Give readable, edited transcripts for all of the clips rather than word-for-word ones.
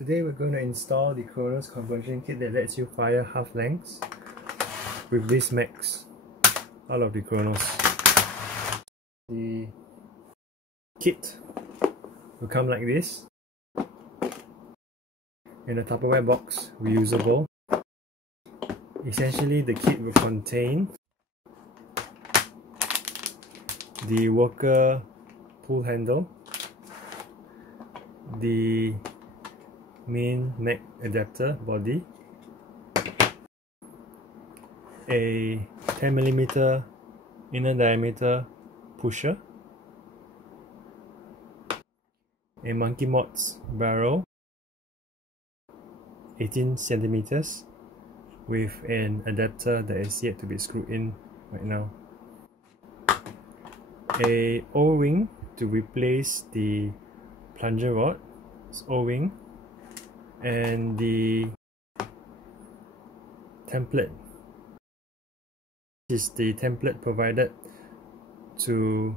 Today we're going to install the Kronos Conversion Kit that lets you fire half lengths with this max out of the Kronos. The kit will come like this in a Tupperware box, reusable. Essentially, the kit will contain the worker pull handle, the main neck adapter body, a 10mm inner diameter pusher, a Monkey Mods barrel 18cm with an adapter that is yet to be screwed in right now, a O-ring to replace the plunger rod, O-ring, and the template. This is the template provided to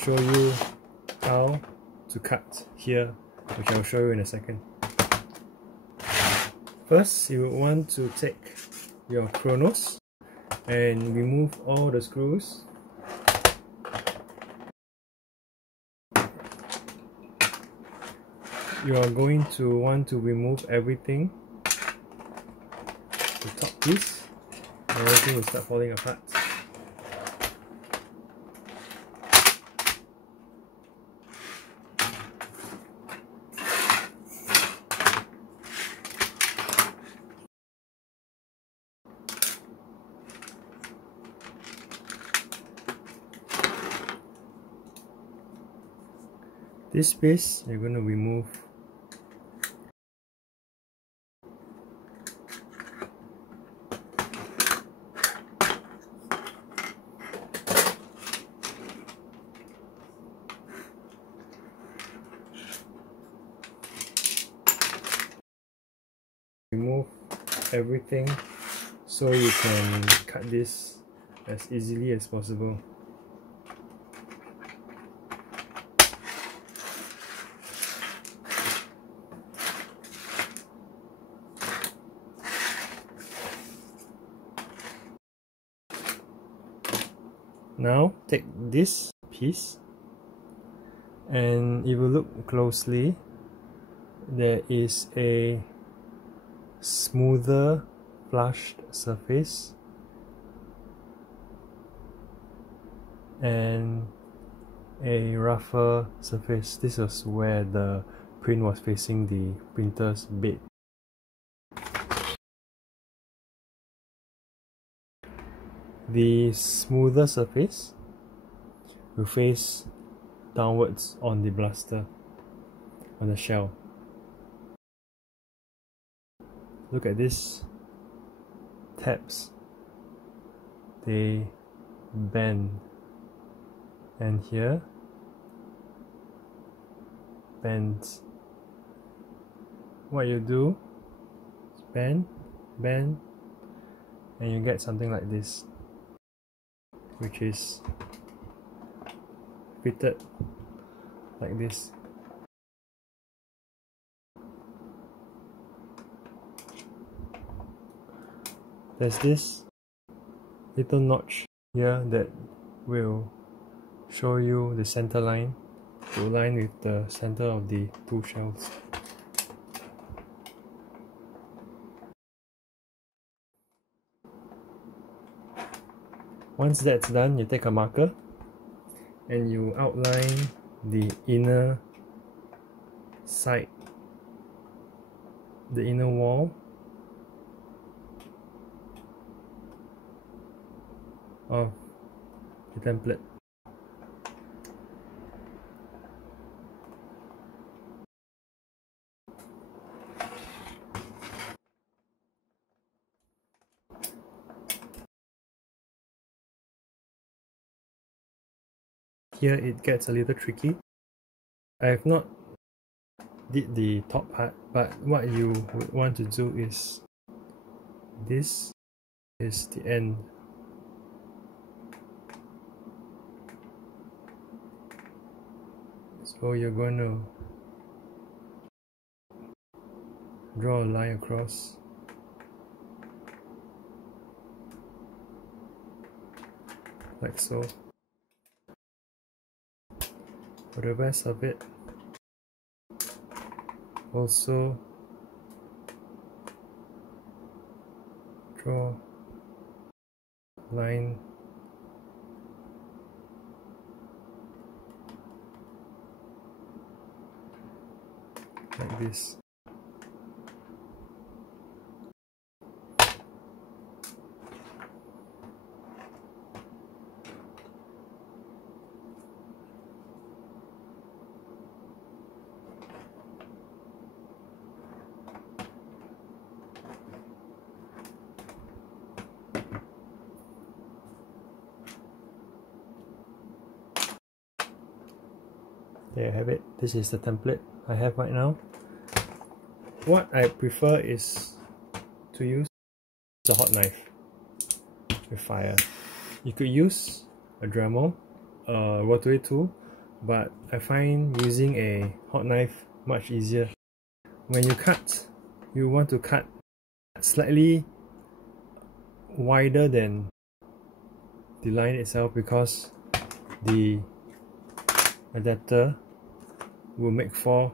show you how to cut here, which I'll show you in a second. First, you will want to take your Kronos and remove all the screws. You are going to want to remove everything, the top piece, and everything will start falling apart. This piece you're going to remove. Remove everything so you can cut this as easily as possible. Now take this piece, and if you look closely, there is a smoother flushed surface and a rougher surface. This is where the print was facing the printer's bed. The smoother surface will face downwards on the blaster, on the shell. Look at these tabs, they bend, and here bends. What you do is bend, and you get something like this, which is fitted like this. There's this little notch here that will show you the center line to align with the center of the two shells. Once that's done, you take a marker and you outline the inner side, the inner wall of the template. Here it gets a little tricky. I have not did the top part, but what you would want to do is, this is the end. So you're going to draw a line across. Like so. For the rest of it, also draw line like this. There you have it. This is the template I have right now. What I prefer is to use a hot knife with fire. You could use a Dremel, a rotary tool, but I find using a hot knife much easier. When you cut, you want to cut slightly wider than the line itself, because the adapter will make for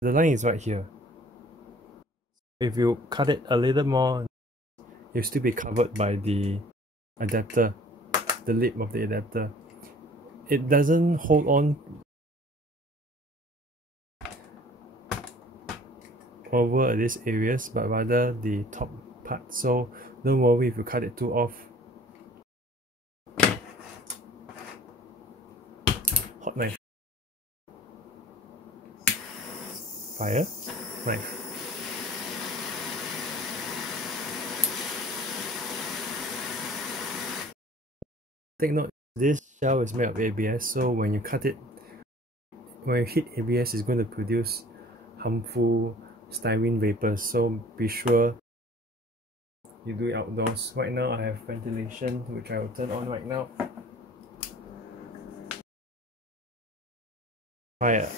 the line is right here. If you cut it a little more, you'll still be covered by the adapter, the lip of the adapter. It doesn't hold on over these areas, but rather the top part, so don't worry if you cut it too off. Hot knife, fire, knife. Take note, this shell is made of ABS, so when you cut it, when you hit ABS, it's going to produce harmful styrene vapors, so be sure you do it outdoors. Right now I have ventilation, which I will turn on right now. Fire.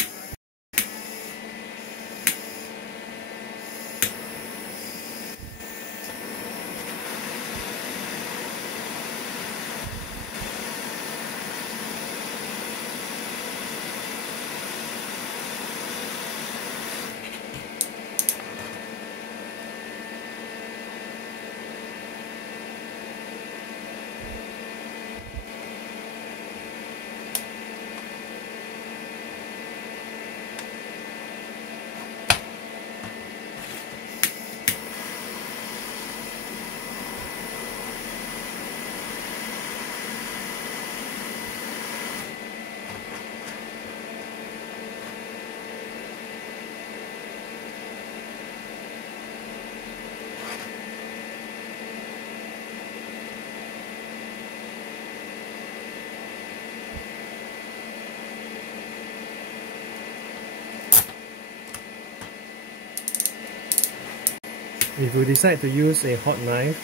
If you decide to use a hot knife,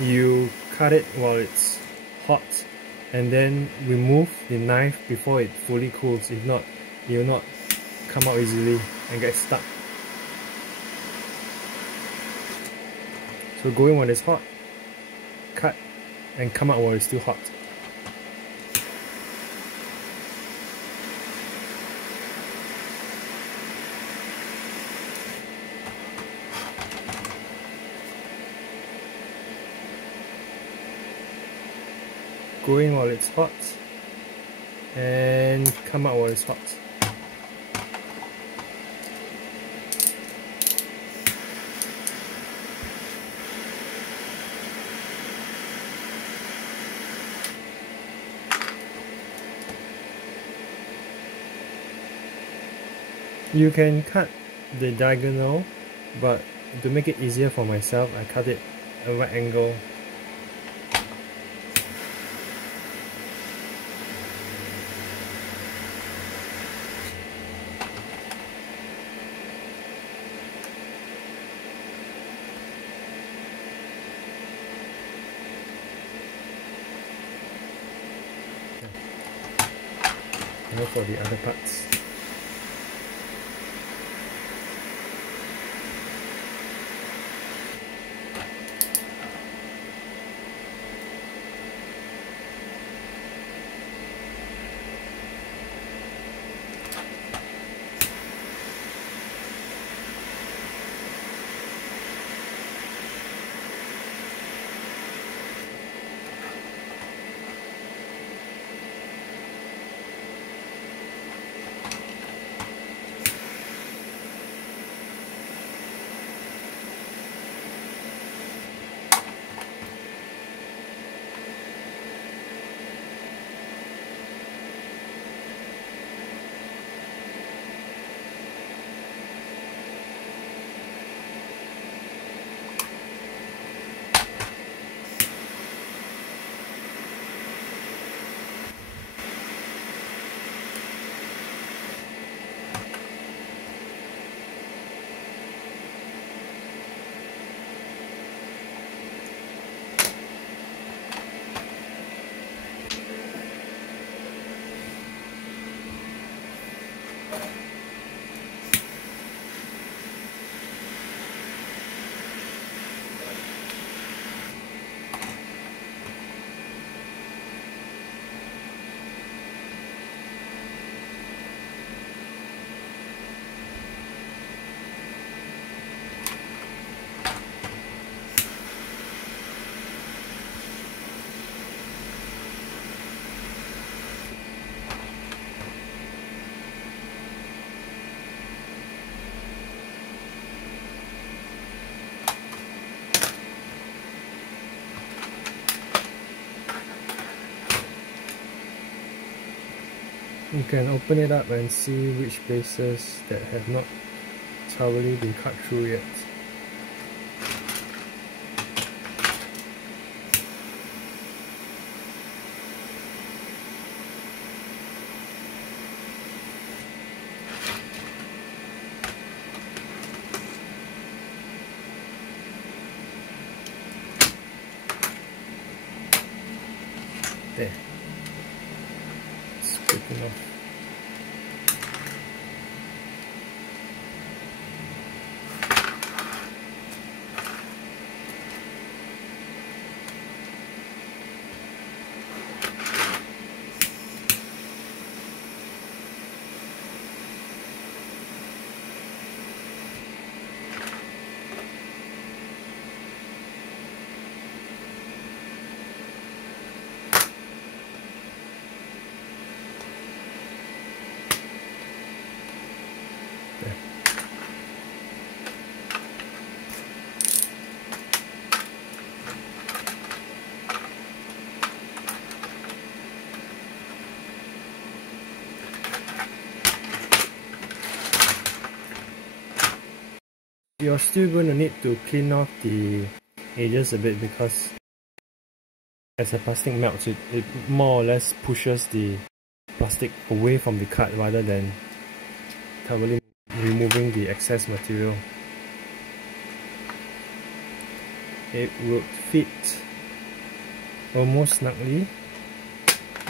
you cut it while it's hot and then remove the knife before it fully cools. If not, it will not come out easily and get stuck. So go in when it's hot, cut, and come out while it's still hot. Go in while it's hot and come out while it's hot. You can cut the diagonal, but to make it easier for myself, I cut it at a right angle. Now for the other parts. You can open it up and see which places that have not thoroughly been cut through yet. There. It's good enough. You're still going to need to clean off the edges a bit, because as the plastic melts, it more or less pushes the plastic away from the cut rather than thoroughly removing the excess material. It would fit almost snugly,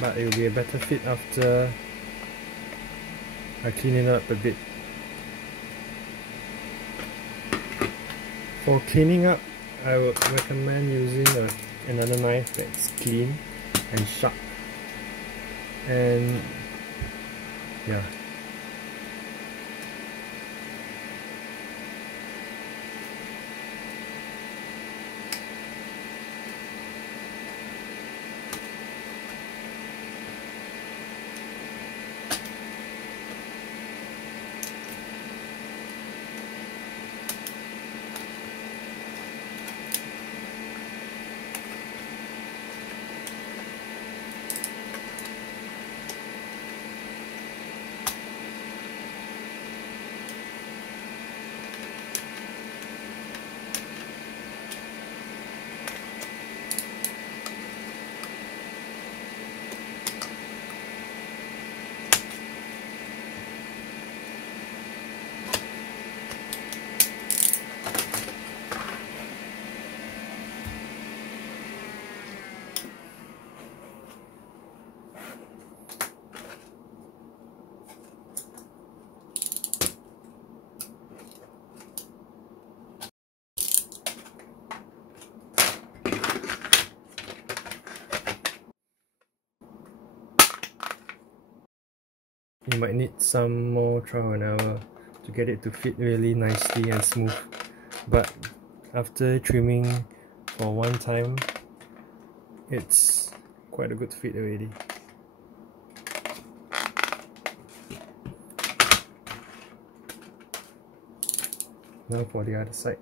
but it will be a better fit after I clean it up a bit. For cleaning up, I would recommend using another knife that's clean and sharp. And yeah. You might need some more trial and error to get it to fit really nicely and smooth, but after trimming for one time, it's quite a good fit already. Now for the other side.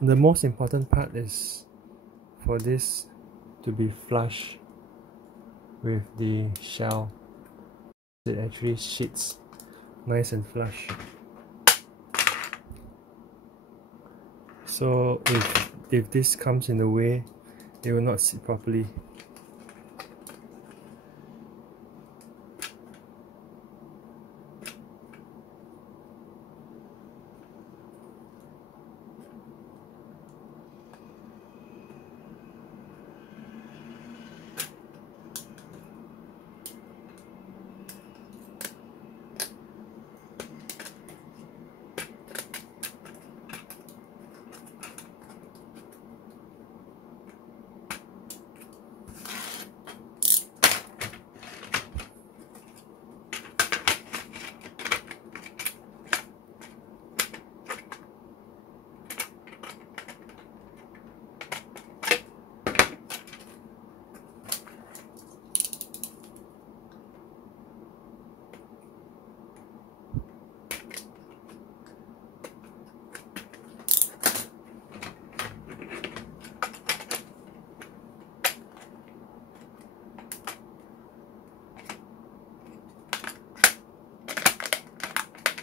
The most important part is for this to be flush with the shell. It actually sits nice and flush. So if this comes in the way, it will not sit properly.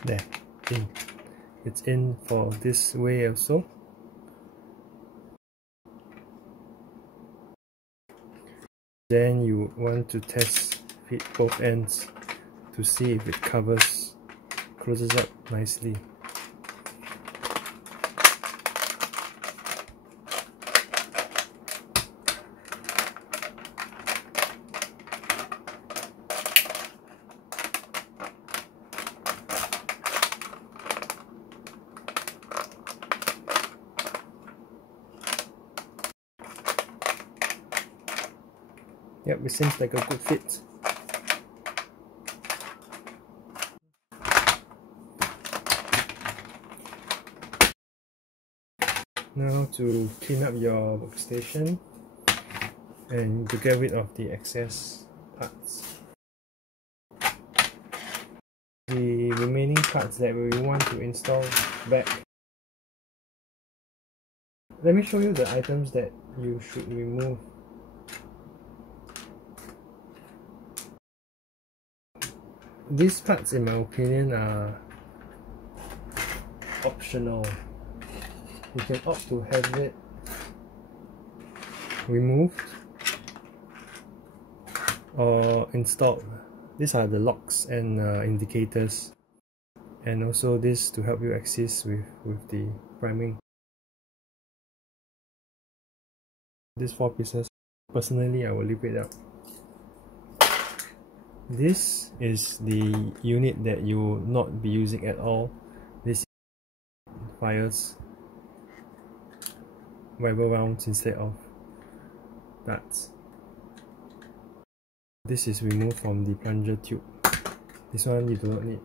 There, in. It's in for this way also. Then you want to test fit both ends to see if it closes up nicely. Yep, it seems like a good fit. Now to clean up your workstation and to get rid of the excess parts. The remaining parts that we want to install back. Let me show you the items that you should remove. These parts, in my opinion, are optional. You can opt to have it removed or installed. These are the locks and indicators, and also this to help you assist with the priming. These 4 pieces, personally I will leave it out. This is the unit that you will not be using at all. This fires rubber rounds instead of nuts. This is removed from the plunger tube. This one you do not need.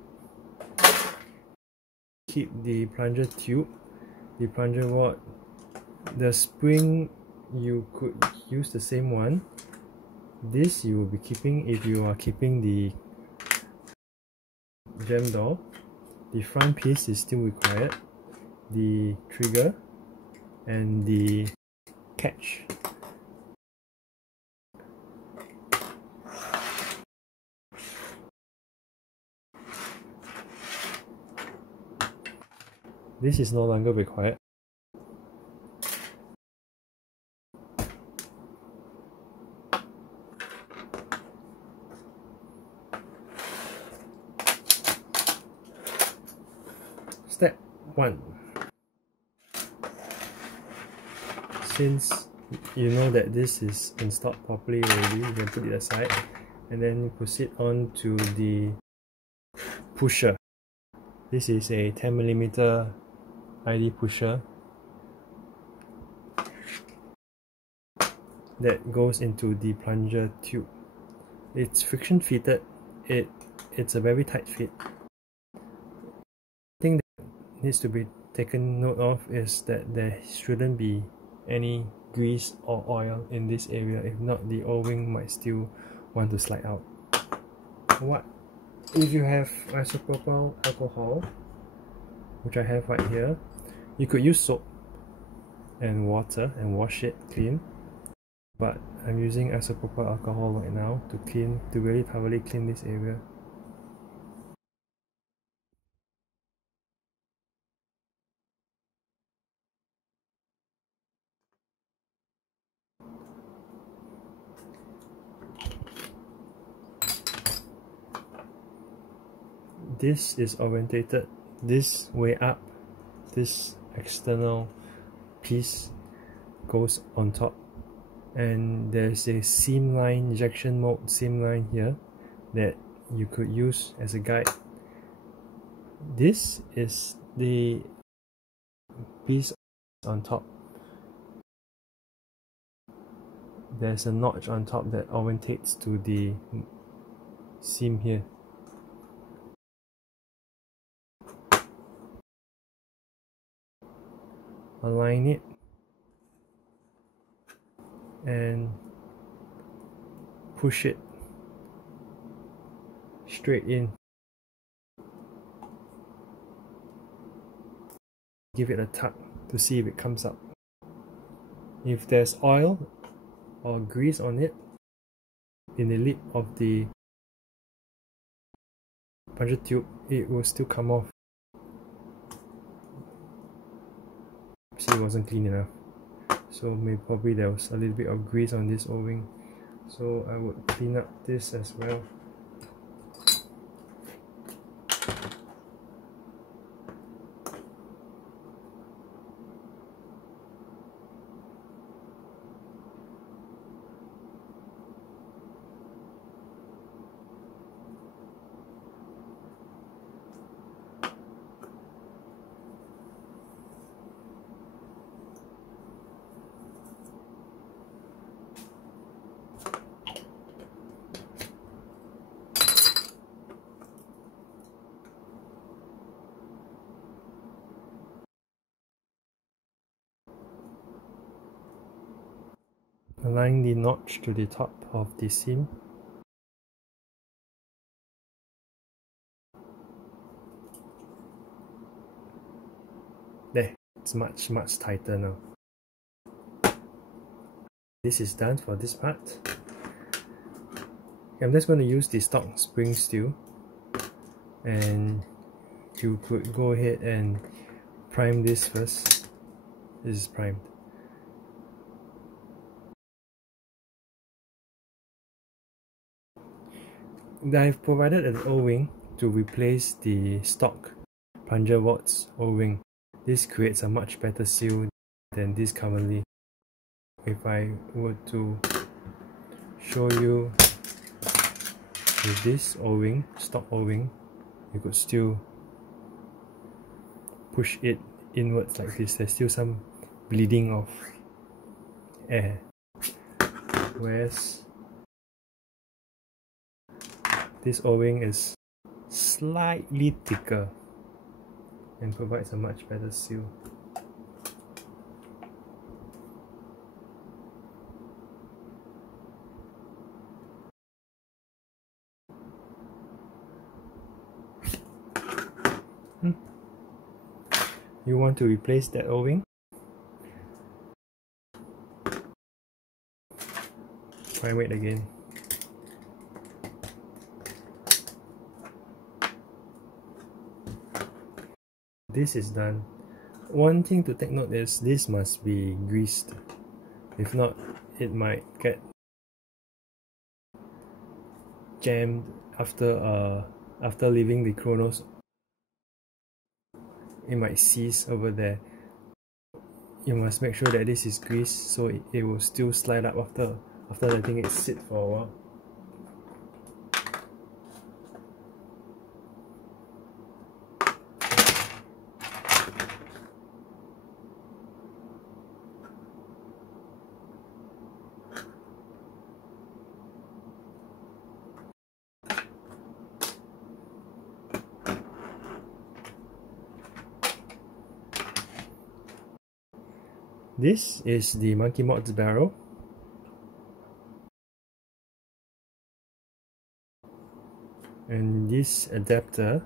Keep the plunger tube, the plunger rod, the spring you could use the same one. This you will be keeping if you are keeping the jam door. The front piece is still required. The trigger and the catch. This is no longer required. Step 1. Since you know that this is installed properly already, you can put it aside and then proceed on to the pusher. This is a 10mm ID pusher that goes into the plunger tube. It's friction fitted. It's a very tight fit. The thing that needs to be taken note of is that there shouldn't be any grease or oil in this area. If not, the O-ring might still want to slide out. What if you have isopropyl alcohol, which I have right here? You could use soap and water and wash it clean, but I'm using isopropyl alcohol right now to really thoroughly clean this area. This is orientated this way up. This external piece goes on top, and there's a seam line, injection mold seam line here that you could use as a guide. This is the piece on top. There's a notch on top that orientates to the seam here. Align it and push it straight in. Give it a tug to see if it comes up. If there's oil or grease on it, in the lip of the plunger tube, it will still come off. See, it wasn't clean enough, so probably there was a little bit of grease on this O-ring, so I would clean up this as well. Align the notch to the top of the seam. There, it's much tighter now. This is done for this part. I'm just going to use the stock spring steel, and you could go ahead and prime this first. This is primed. I've provided an O-ring to replace the stock plunger warts O-ring. This creates a much better seal than this currently. If I were to show you with this O-ring, stock O-ring, you could still push it inwards like this. There's still some bleeding of air, whereas this O-ring is slightly thicker and provides a much better seal. You want to replace that O-ring? Prime it again. This is done. One thing to take note is this must be greased. If not, it might get jammed after leaving the Kronos. It might seize over there. You must make sure that this is greased so it will still slide up after letting it sit for a while. This is the Monkey Mods barrel. And this adapter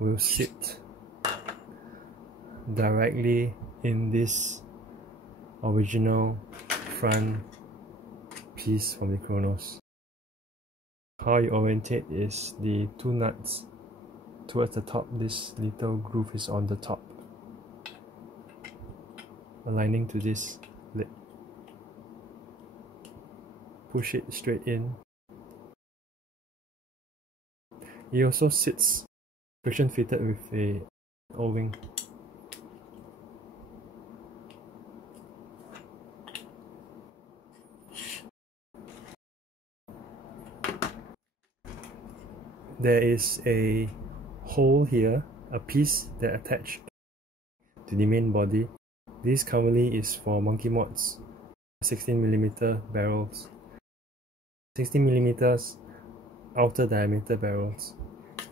will sit directly in this original front piece from the Kronos. How you orientate is the two nuts towards the top. This little groove is on the top, aligning to this lid. Push it straight in. It also sits friction fitted with a O-ring. There is a hole here, a piece that attached to the main body. This currently is for Monkey Mods 16mm barrels, 16mm outer diameter barrels,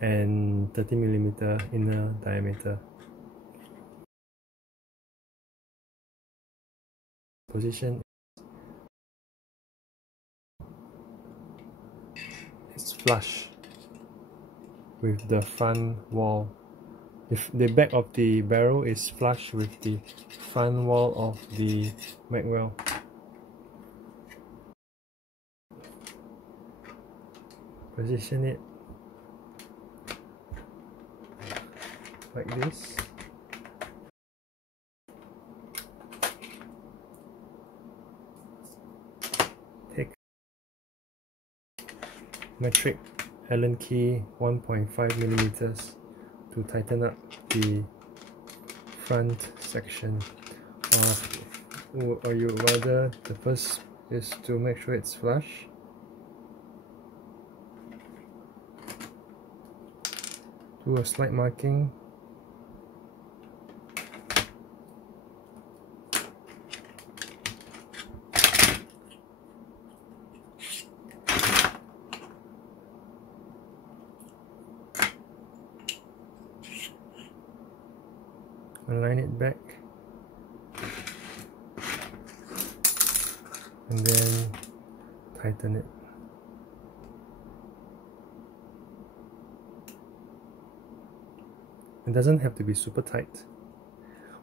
and 30mm inner diameter. Position is flush with the front wall. If the back of the barrel is flush with the front wall of the magwell. Position it like this. Take metric Allen key 1.5 millimeters to tighten up the front section, or you rather, the first is to make sure it's flush. Do a slight marking. Align it back, and then tighten it. It doesn't have to be super tight.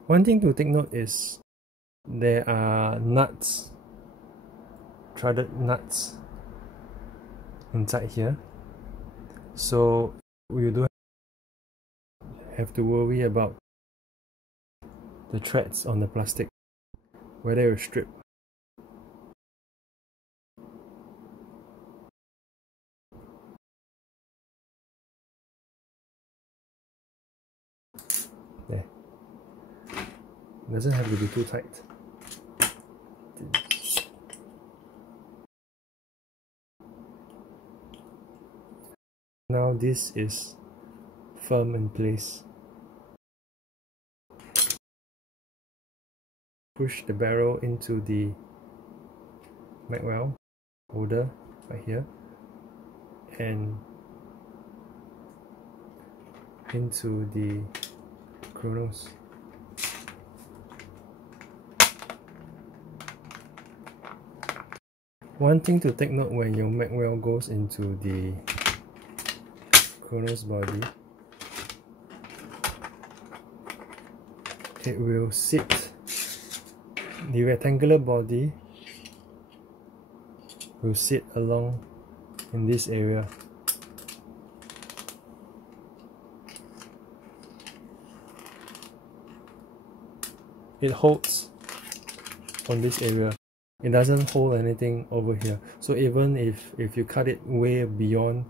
One thing to take note is there are nuts, threaded nuts inside here, so you do have to worry about the threads on the plastic, whether you strip. There. It doesn't have to be too tight. Now this is firm in place. Push the barrel into the magwell holder right here and into the Kronos. One thing to take note when your magwell goes into the Kronos body, it will sit, the rectangular body will sit along in this area. It holds on this area. It doesn't hold anything over here. So even if you cut it way beyond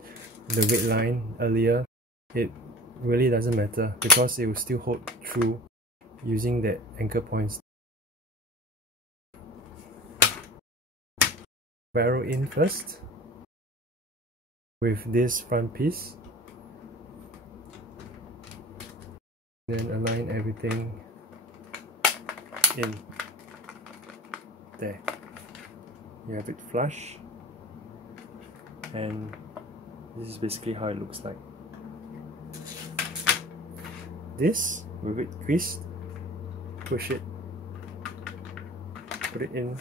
the red line earlier, it really doesn't matter because it will still hold true using that anchor points. Barrel in first with this front piece, then align everything in there. You have it flush, and this is basically how it looks like. This, with it greased, push it, put it in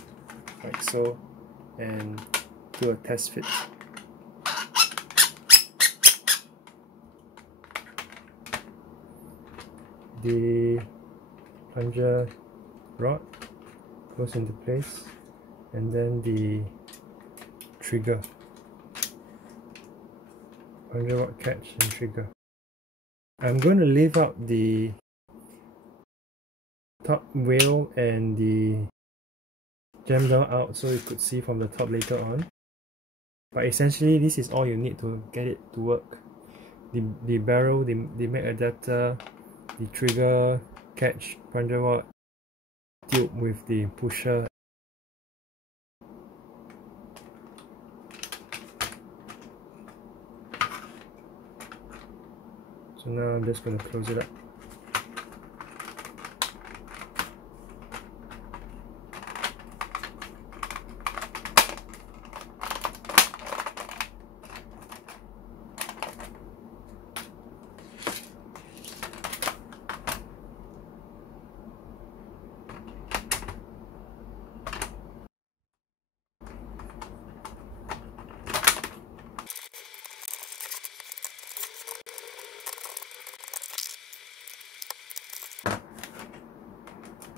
like so, and do a test fit. The plunger rod goes into place, and then the trigger, plunger rod catch and trigger. I'm going to leave out the top wheel and the jam down out so you could see from the top later on. But essentially this is all you need to get it to work. The barrel, the mag adapter, the trigger, catch, plunger rod, tube with the pusher. So now I'm just going to close it up.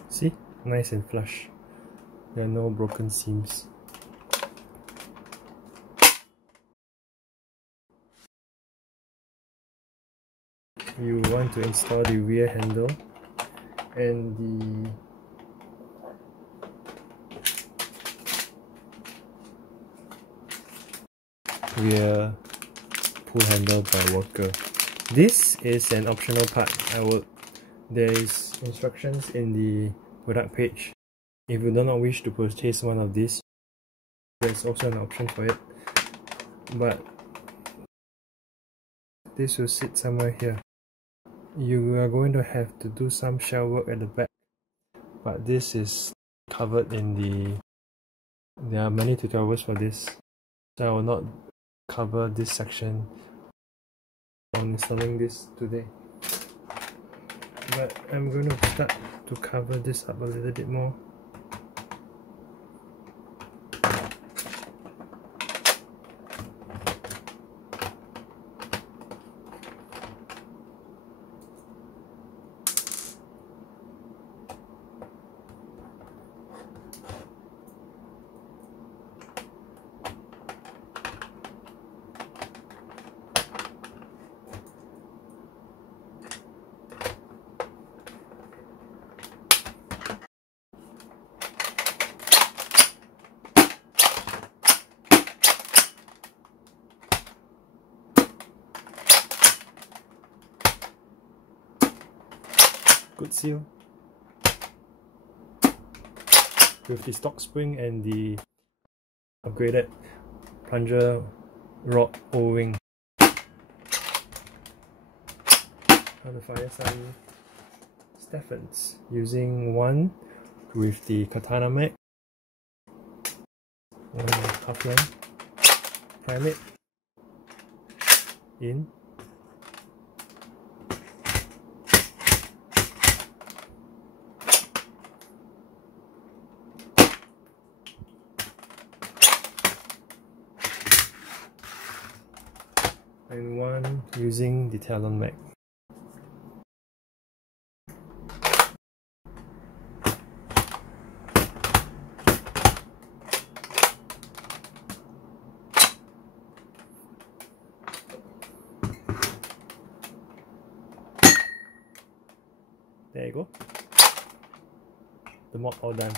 See? Nice and flush. There are no broken seams. you want to install the rear handle and the rear pull handle by worker. This is an optional part. There is instructions in the product page. If you do not wish to purchase one of these, there is also an option for it. But this will sit somewhere here. You are going to have to do some shell work at the back, but this is covered in the... There are many tutorials for this, so I will not cover this section on installing this today. But I'm going to start to cover this up a little bit more. Good seal with the stock spring and the upgraded plunger rod O-ring. How to fire some Stephens using one with the katana mag, one half length, prime it in. And one using the Talon mag. There you go. The mod all done.